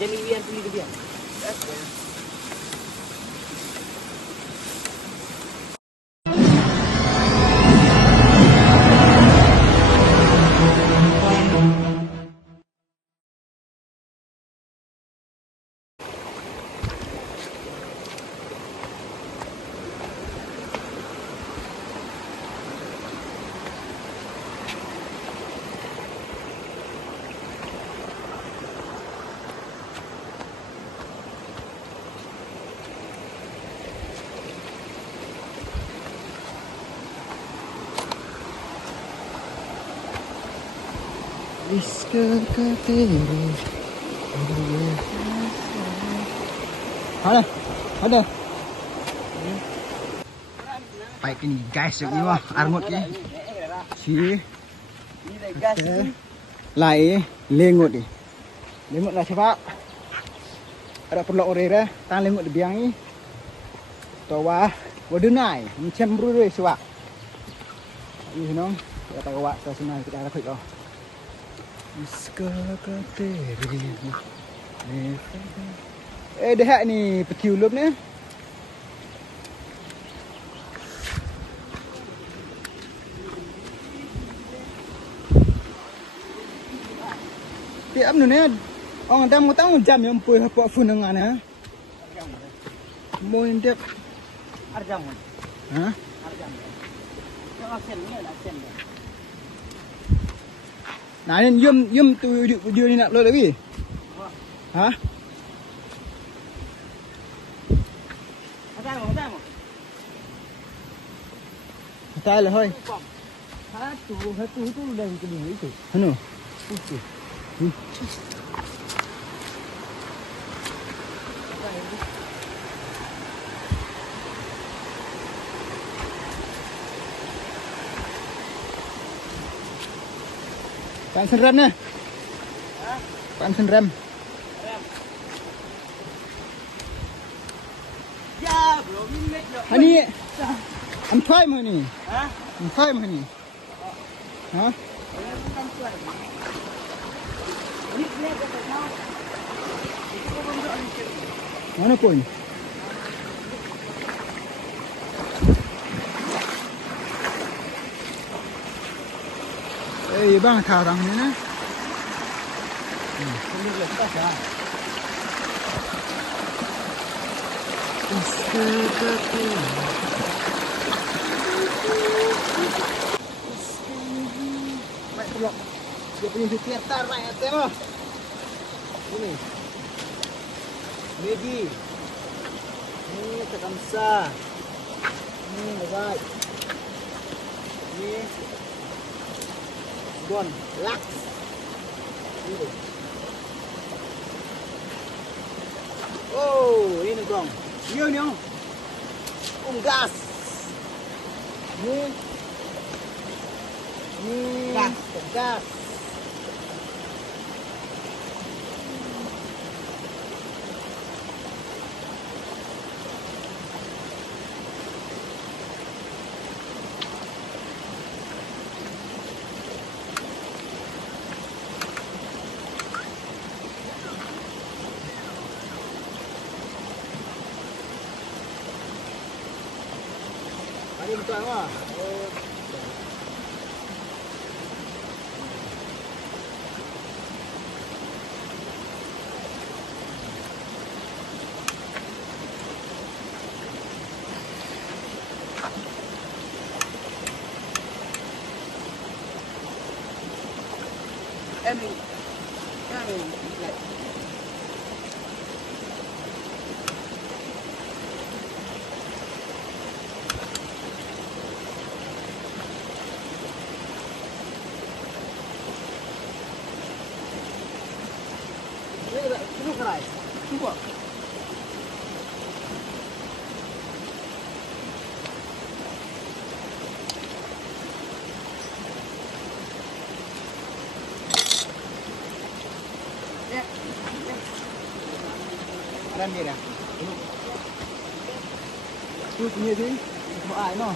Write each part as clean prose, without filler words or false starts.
Jadi biar pilih dia. Ada. Baik ini guys, ini wah armut ni. Si. Lai lengut ni. Lengut lah sebab ada perlu orang tang lengut di biang ni. Tawa wadunai, macam buru sebab. Ini nong, kita tahu wak sunai kita ada kau. Dah ni peti ulup ni. Tiap ni orang dah mau tahu jam yang pun apa phone dengan ha. Mau tiap Arjam. ha? Arjam. Yang aksen ni ada aksen dia. Nah, ni yum tu video ni nak upload lagi. Ha? Ada. Tak lah hoi. Satu itu dah kedua itu. Anu. Itu. Pan senram ni. Pan senram. Ya, bro, minit lo. Hani am try mo ni. Ha? Am try mo ni. Ha? Bukan tuan. Ini dia kata tahu. Itu benda ni. Mana pun. Eh, bang thao rang ni na. Ini lepas dah. Baik pulak. Dia punya theater right atas mah. Ini. Ready. Ini tekamsa. Ini lebat. Ini Gon, Lux. Ini. Oh, ini gong. Iya ni oh. Gas. Ini. Ini gas. Ini betul apa? Oh. Ini kerai. Cuba. Ya. Ada ni dah. Tu punya sini. Mau ai no.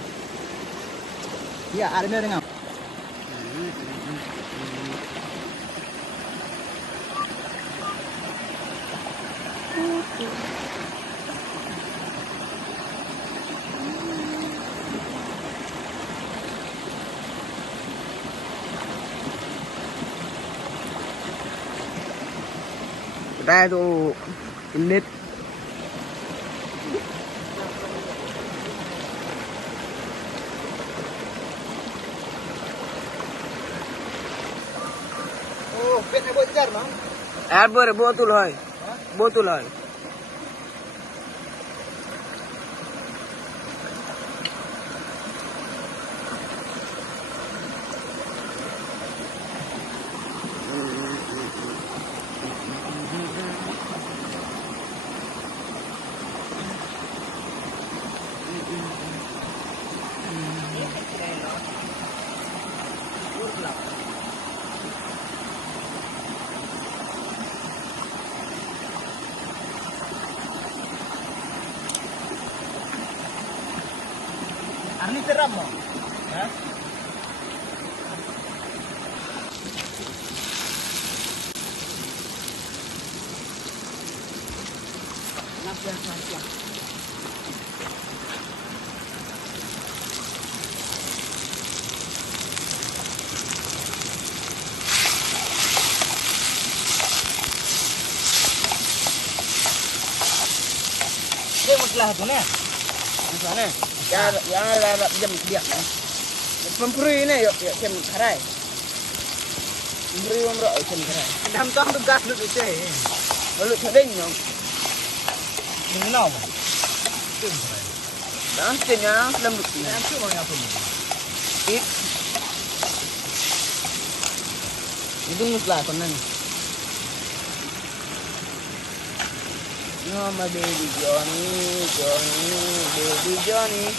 Ya, ada ni dengan. Kita tuh kulit. Oh, pet nak buat jar bang. Betul hai. Betul hai. Arni teram bang. Ya. Dia masalah tu ni. Sana. Yang ada jam dia. Pempuri ini yuk jam karai. Pempuri umroh jam karai. Dam tu tu gas lu tu ceh. Lalu sedeng yang. Ini nama. Dan sedengnya lembut. Yang tu mana pun. It. Itu muslah konan. No, my baby Johnny, baby Johnny,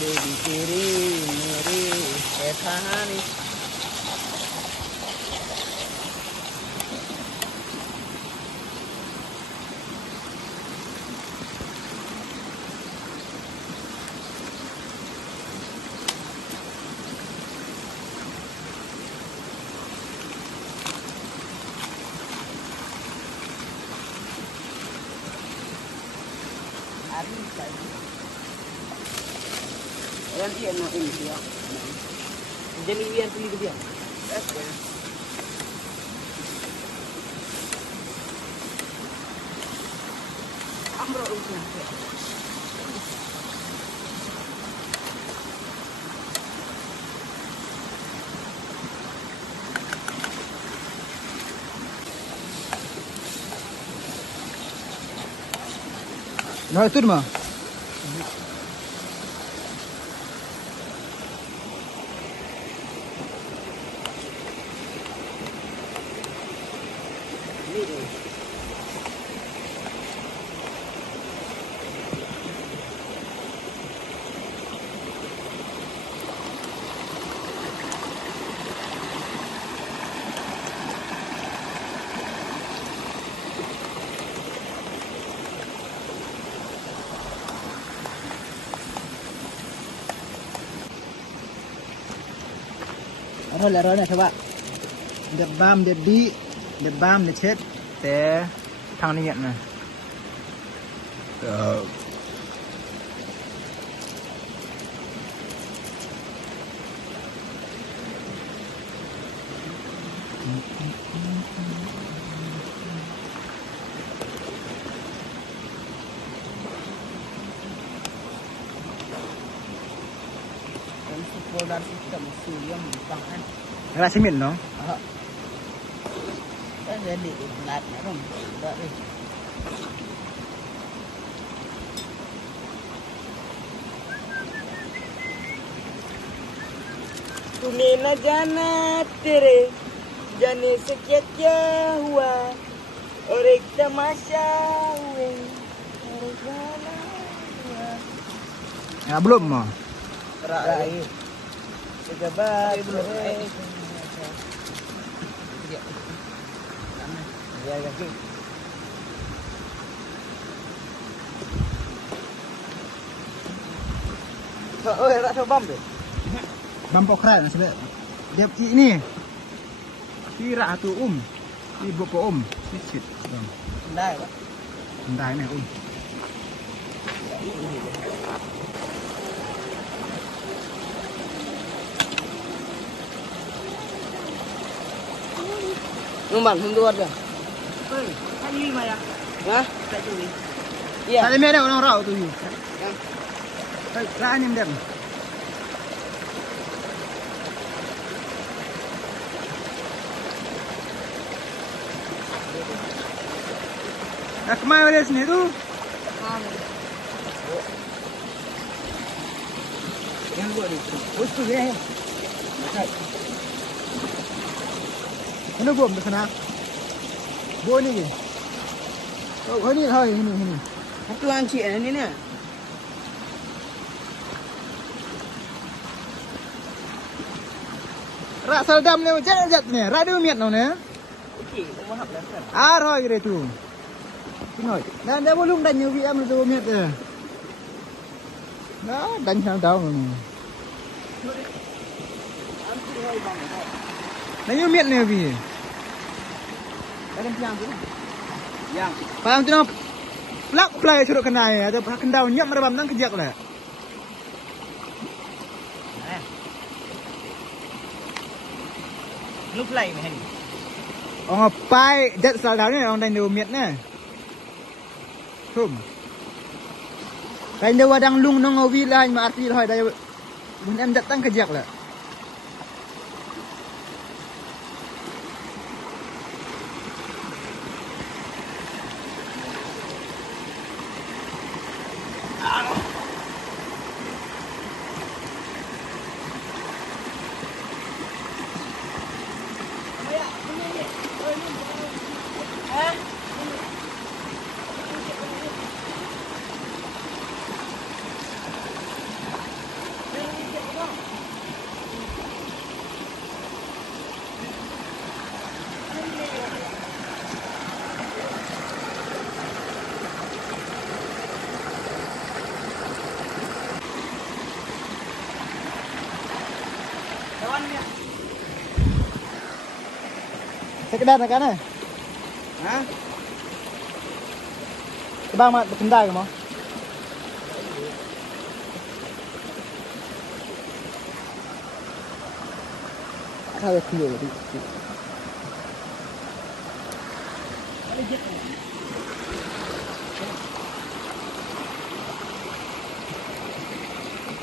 baby Kiri, Miri, Ethani. Nanti ano ini dia. Jadi biar pilih ke dia. Amro usah. Nah itu mah. Rồi là rồi này các bạn. Đập bam đập đi, đập bam để chết. Té thằng này nhận này. Polar system surium pangan. Ra semen no. Kan jadi lat rum. Dari. तूने न जाना तेरे जाने से क्या क्या हुआ और एक तमाशा हुए और जाना हुआ. Ya belum mah. Terakhir. Sejabat belum. Ya kaki. Oh, ya tak bam tu. Bam pokra nah sebab dia ini. Kira tu Ibu po sikit. Bang. Dah, Pak. Entah ini Numbang, mundur dah. Hei, tak lima ya? Hah? Tak curi. Iya. Tadi ada orang rau tu. Yang Hei, lah ni mendem. Nak kemana dia sini tu? Yang buat ni. Bos tu dia. Mana bom di sana? Bom ni ke? Oh, ini lah, ini. satu anci ni ni. Rak saldam ni jat ni. Rak dia miat ni. Okey, mahap dah kan. Ah, roy dia tu. Tengok. Dan dia belum dan nyubi am tu miat dia. Nah, dan sang tahu ni. Dan nyubi miat ni bi. Ada yang tu. Yang Paham tu nak plak play suruh kenai atau kendau nyap merebam nang kejak lah. lu play meh ni. Orang pai jat saldam ni orang dan dia miat ni. Kum. Kain dia wadang lung nong awi lah ma arti lah dah mun em datang kejak lah. Sekedar nak kan? Ha? Bang mak berkendai ke mau? Ada kilo tadi.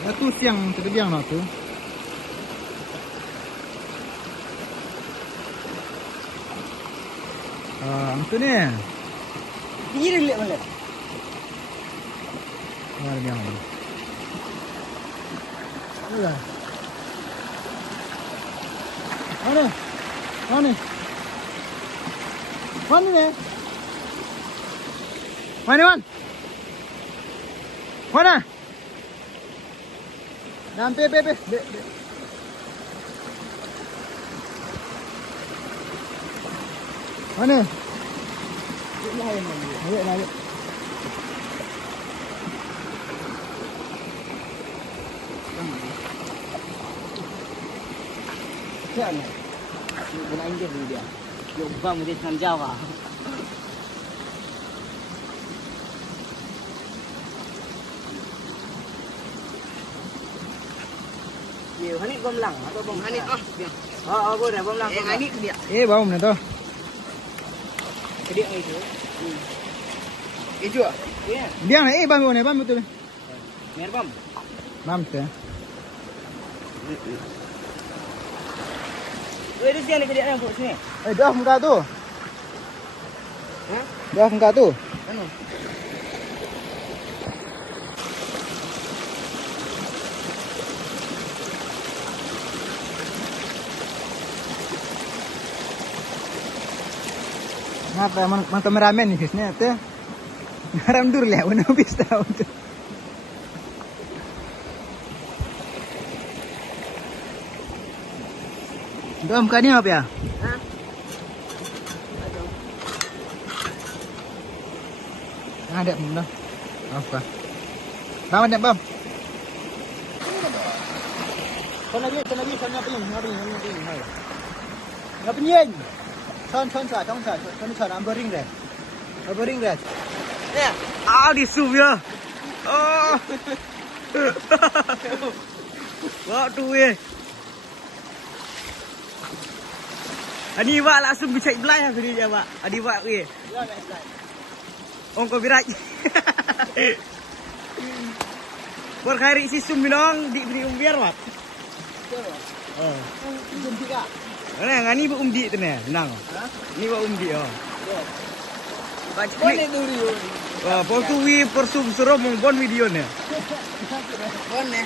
Itu siang terbiang nak tu. Itu ni. Ini dia lihat mana? Mana dia ni? Mana? Mana? Mana? Mana ni? Mana man? Mana? Nampi pe. Mana? Ayo. Siapa ni? Gunain dia dulu dia. Dia ubah mesti senam Jawa. Dia Hanif bom lang atau bom Hanif boleh bom lang. Hanif dia. Bom ni tu. Dia itu. Itu. Ya. Biang ni bom ni bom betul. Mer bom. Bom tu. Itu dia ni dia yang buat sini. Dah muka tu. Ha? Dah muka tu. Anu. Ngapa man kameramen ni kisnya tu. Ngaram dur le una bis tahu tu. Dom ka ni apa ya? Ha? Ada pun dah. Apa? Bam ada bam. Kon lagi sana ngapain? Hai. Ngapain? Son sa, tong sa, son sa number ring dah. Number ring dah. Ya. Di zoom ya. Oh. Waktu ye. Ani wak langsung bisa belai tadi dia wak. Adi wak ye. Ya, next slide. Ong copyright. Por khairi si sum binong di beri umbiar wak. Oh. Jom juga. Ngani bu umdi tu ne, nang. Ha? Ni bu umdi oh. Baca Boleh dulu. Wah, por tu wi por sum suruh mong bon video ne. Boleh.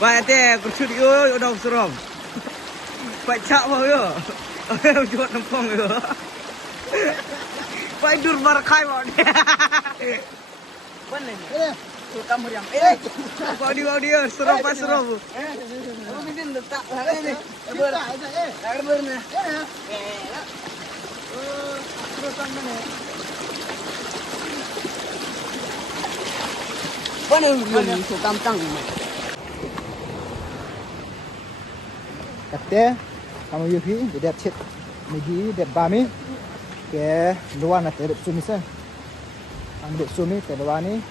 Ba te kurcut yo udah suruh. Baca apa yo? Jual nempong yo. Pai dur mar khai mau ni. Boleh. Tu kamu yang. Kau dia suruh pas suruh. Kamu mungkin letak hari ni. Agar berna. Terus sama ni. Mana yang tu kampang ni? Kata kamu yuhi dia chat megi dia bami ke luar nak terus sumisa. Ambil sumi ke luar ni.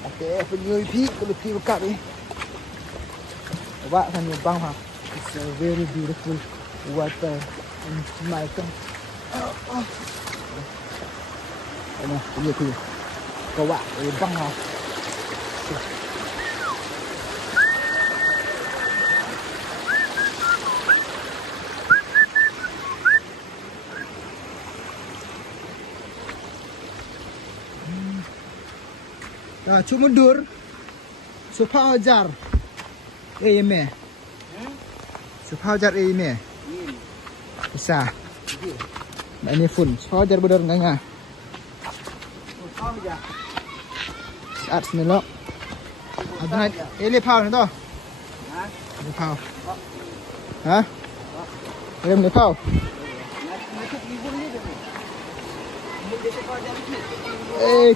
Kata pergi yuhi kalau pergi buka ni. Wak kan bang ha. It's a very beautiful water in Jamaica. Ini pergi tu. Kau wak bang ha. Cuma mundur Supaya ajar me Supaya ajar me Bisa Mbak ini pun Supaya ajar benar enggak Saat sini lo Ada ini pau ni tu Ini pau Hah? Ini pau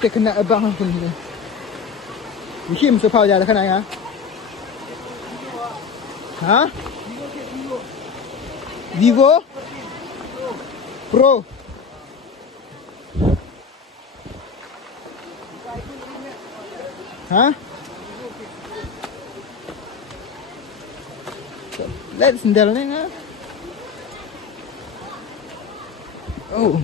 kena abang pun ni Kim supaya ajar kan ya? Hah? Vivo Pro Hah? Lihat sendal ni kan? Oh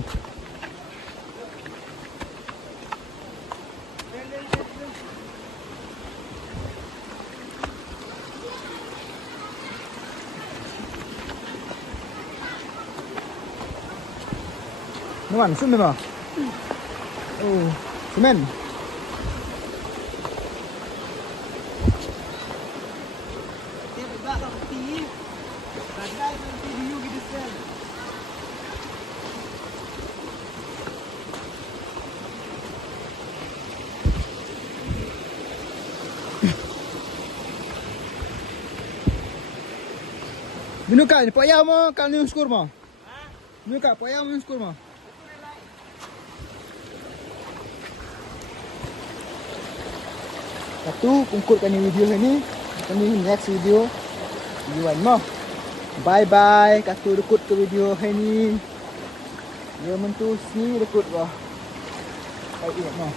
Nuan, sum memang. Oh, semen. Minuka ni payah mo kan ni skur mo. Minuka payah mo skur mo. Satu pungkutkan video ini. Kami next video lain mo. Bye bye. Katu rekut ke video ini. Dia mentu sini rekut wah. Baik mo.